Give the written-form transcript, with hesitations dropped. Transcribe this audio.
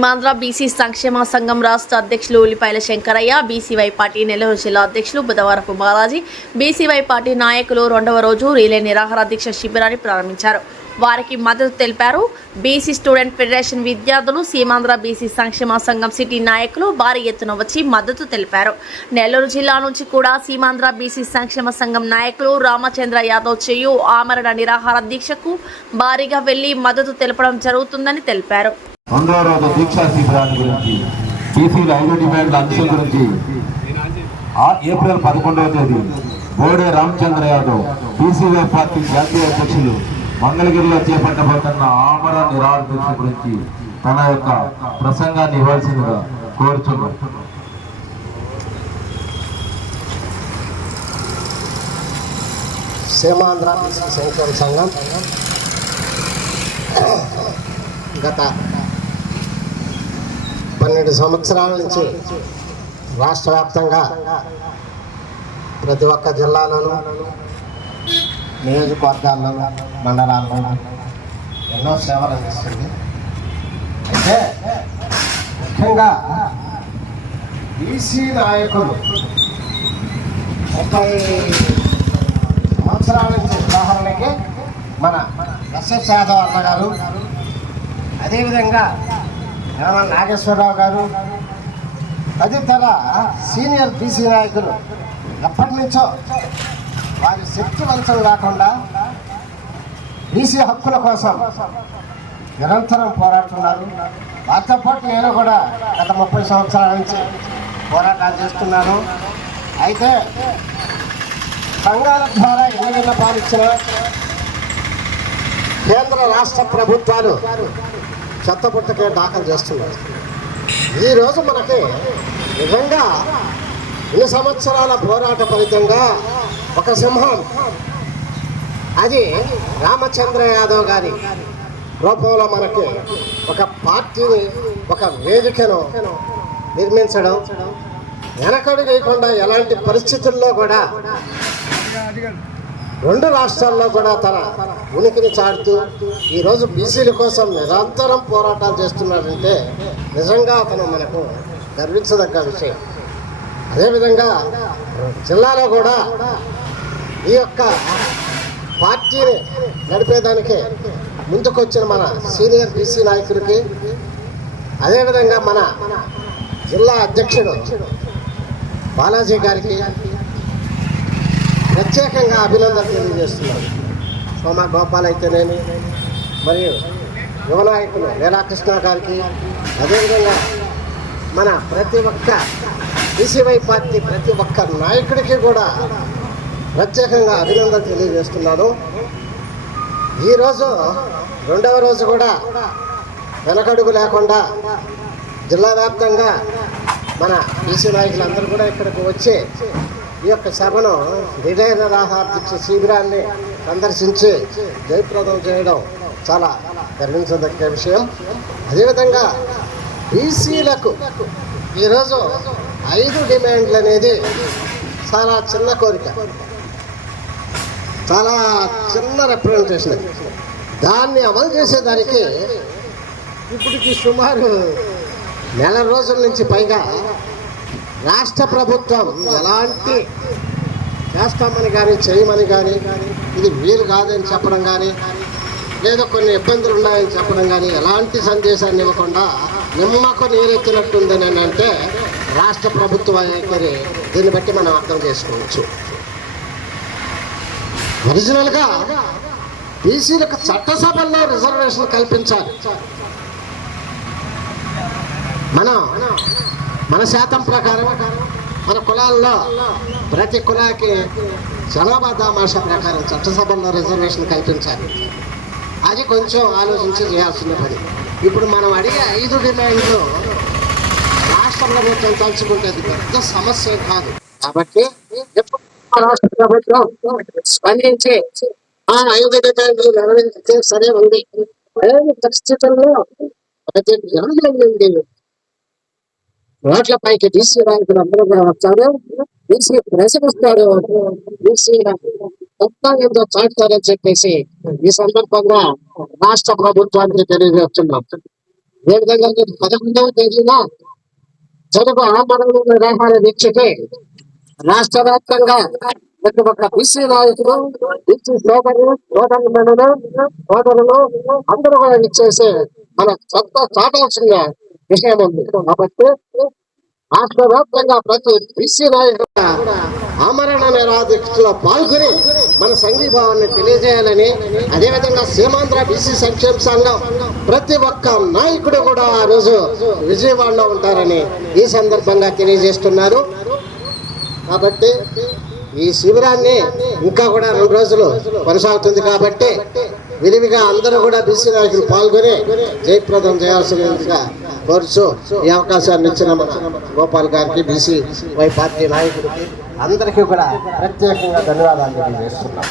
Seemandhra BC సంక్షేమ సంఘం రాష్ట్ర అధ్యక్షులు ఉల్లిపాయల శంకరయ్య, బీసీవై పార్టీ నెల్లూరు జిల్లా అధ్యక్షులు బుధవారపు బాలాజీ, బీసీవై పార్టీ నాయకులు రెండవ రోజు రిలే నిరాహార దీక్ష శిబిరాన్ని ప్రారంభించారు. వారికి మద్దతు తెలిపారు. బీసీ స్టూడెంట్ ఫెడరేషన్ విద్యార్థులు, సీమాంధ్ర బీసీ సంక్షేమ సంఘం సిటీ నాయకులు భారీ ఎత్తున వచ్చి మద్దతు తెలిపారు. నెల్లూరు జిల్లా నుంచి కూడా సీమాంధ్ర బీసీ సంక్షేమ సంఘం నాయకులు రామచంద్ర యాదవ్ చేయు ఆమరణ నిరాహార దీక్షకు భారీగా వెళ్లి మద్దతు తెలపడం జరుగుతుందని తెలిపారు. రెండవ రోజు దీక్షా శిబిరాన్ని గురించి, బీసీల 5 డిమాండ్ల అంశం గురించి ఏప్రిల్ 11వ తేదీ బోడే రామచంద్ర యాదవ్ బీసీవై పార్టీ జాతీయ అధ్యక్షులు మంగళగిరిలో చేపట్టబోతున్న ఆమరణ నిరాహార దీక్ష గురించి తన యొక్క ప్రసంగాన్ని ఇవ్వాల్సిందిగా కోరుచున్నారు. సీమాంధ్ర సంక్షేమ సంఘం గత 12 సంవత్సరాల నుంచి రాష్ట్ర వ్యాప్తంగా ప్రతి ఒక్క జిల్లాలోనూ, నియోజకవర్గాల్లోనూ, మండలాల్లోనూ ఎన్నో సేవలు అందిస్తుంది. అయితే ముఖ్యంగా బీసీ నాయకులు 30 సంవత్సరాల నుంచి, ఉదాహరణకి మన ఎస్ఎస్ యాదవ్ అన్న గారు, అదేవిధంగా యనమల నాగేశ్వరరావు గారు, తదితర సీనియర్ బీసీ నాయకులు ఎప్పటి నుంచో వారి శక్తి వంచం లేకుండా బీసీ హక్కుల కోసం నిరంతరం పోరాడుతున్నారు. వారితో పాటు నేను కూడా గత 30 సంవత్సరాల నుంచి పోరాటాలు చేస్తున్నాను. అయితే సంఘాల ద్వారా ఎన్ని విన్నపాలు ఇచ్చినా కేంద్ర రాష్ట్ర ప్రభుత్వాలు చెత్తపుట్టకే దాఖలు చేస్తున్నారు. ఈరోజు మనకి నిజంగా 2 సంవత్సరాల పోరాట ఫలితంగా ఒక సింహం, అది రామచంద్ర యాదవ్ గారి రూపంలో మనకి ఒక పార్టీని, ఒక వేదికను నిర్మించడం, వెనకడు వేయకుండా ఎలాంటి పరిస్థితుల్లో కూడా 2 రాష్ట్రాల్లో కూడా తన ఉనికిని చాటుతూ ఈరోజు బీసీల కోసం నిరంతరం పోరాటాలు చేస్తున్నాడంటే నిజంగా అతను మనకు గర్వించదగ్గ విషయం. అదేవిధంగా జిల్లాలో కూడా ఈ యొక్క పార్టీని నడిపేదానికి ముందుకొచ్చిన మన సీనియర్ బీసీ నాయకుడికి, అదేవిధంగా మన జిల్లా అధ్యక్షుడు బాలాజీ గారికి ప్రత్యేకంగా అభినందనలు తెలియజేస్తున్నారు. సోమ గోపాల్ అయితేనేమి, మరియు యువ నాయకులు లీలాకృష్ణ గారికి, అదేవిధంగా మన ప్రతి ఒక్క బీసీవై పార్టీ ప్రతి ఒక్క నాయకుడికి కూడా ప్రత్యేకంగా అభినందనలు తెలియజేస్తున్నాను. ఈరోజు రెండవ రోజు కూడా వెనకడుగు లేకుండా జిల్లా వ్యాప్తంగా మన బీసీ నాయకులందరూ కూడా ఇక్కడికి వచ్చి ఈ యొక్క సభను రిలే నిరాహార దీక్ష శిబిరాన్ని సందర్శించి జయప్రదం చేయడం చాలా గర్వించదగ్గ విషయం. అదేవిధంగా బీసీలకు ఈరోజు 5 డిమాండ్లు అనేది చాలా చిన్న కోరిక, చాలా చిన్న రిప్రజెంటేషన్. దాన్ని అమలు చేసేదానికి ఇప్పటికి సుమారు 1 రోజుల నుంచి పైగా రాష్ట్ర ప్రభుత్వం ఎలాంటి చేస్తామని కానీ, చేయమని కానీ, ఇది వీలు కాదని చెప్పడం కానీ, లేదా కొన్ని ఇబ్బందులు ఉన్నాయని చెప్పడం కానీ ఎలాంటి సందేశాన్ని ఇవ్వకుండా నిమ్మకు నీరెత్తినట్టుందని అంటే రాష్ట్ర ప్రభుత్వ వైఖరి. దీన్ని బట్టి మనం అర్థం చేసుకోవచ్చు. ఒరిజినల్గా బీసీలకు చట్టసభల్లో రిజర్వేషన్ కల్పించాలి. మన శాతం ప్రకారం మన కులాల్లో ప్రతి కులాకి జనాభా దామాషా ప్రకారం చట్టసభల్లో రిజర్వేషన్ కల్పించాలి. అది కొంచెం ఆలోచించి చేయాల్సిన పని. ఇప్పుడు మనం అడిగే 5 డిమాండ్లు రాష్ట్ర ప్రభుత్వం తలుచుకుంటే అది పెద్ద సమస్య కాదు. కాబట్టి రాష్ట్ర ప్రభుత్వం స్పందించి ఆ 5 డిమాండ్లు నెరవేర్చితే సరే ఉంది. పరిస్థితుల్లో ప్రతి గ్రామం రోడ్లపైకి బీసీ నాయకులు అందరూ కూడా వస్తారు, బీసీ ప్రజలు వస్తారు, బీసీ మొత్తం ఎంతో చాటుతారని చెప్పేసి ఈ సందర్భంగా రాష్ట్ర ప్రభుత్వానికి తెలియజేస్తున్నాం. ఏ విధంగా 11వ తేదీన జరుగు ఆమరణ నిరాహార దీక్షకి రాష్ట్ర వ్యాప్తంగా ప్రతి ఒక్క బీసీ నాయకులు, బీసీ సోదరులు అందరూ కూడా ఇచ్చేసి మన చాటాల్సిన విషయం ఉంది. కాబట్టి రాష్ట్ర వ్యాప్తంగా ప్రతి బీసీ నాయకుడు ఆమరణ నిరాదీక్షలో పాల్గొని మన సంఘీభావాన్ని తెలియజేయాలని, అదేవిధంగా సీమాంధ్ర బీసీ సంక్షేమ సంఘం ప్రతి ఒక్క నాయకుడు కూడా ఆ రోజు విజయవాడలో ఉంటారని ఈ సందర్భంగా తెలియజేస్తున్నారు. కాబట్టి ఈ శిబిరాన్ని ఇంకా కూడా 2 రోజులు కొనసాగుతుంది. కాబట్టి విరివిగా అందరూ కూడా బీసీ నాయకులు పాల్గొని జయప్రదం చేయాల్సిందిగా కోరుచు ఈ అవకాశాన్ని ఇచ్చిన గోపాల్ గారికి, బీసీ వై పార్టీ నాయకుడికి అందరికీ కూడా ప్రత్యేకంగా ధన్యవాదాలు తెలియజేస్తున్నాం.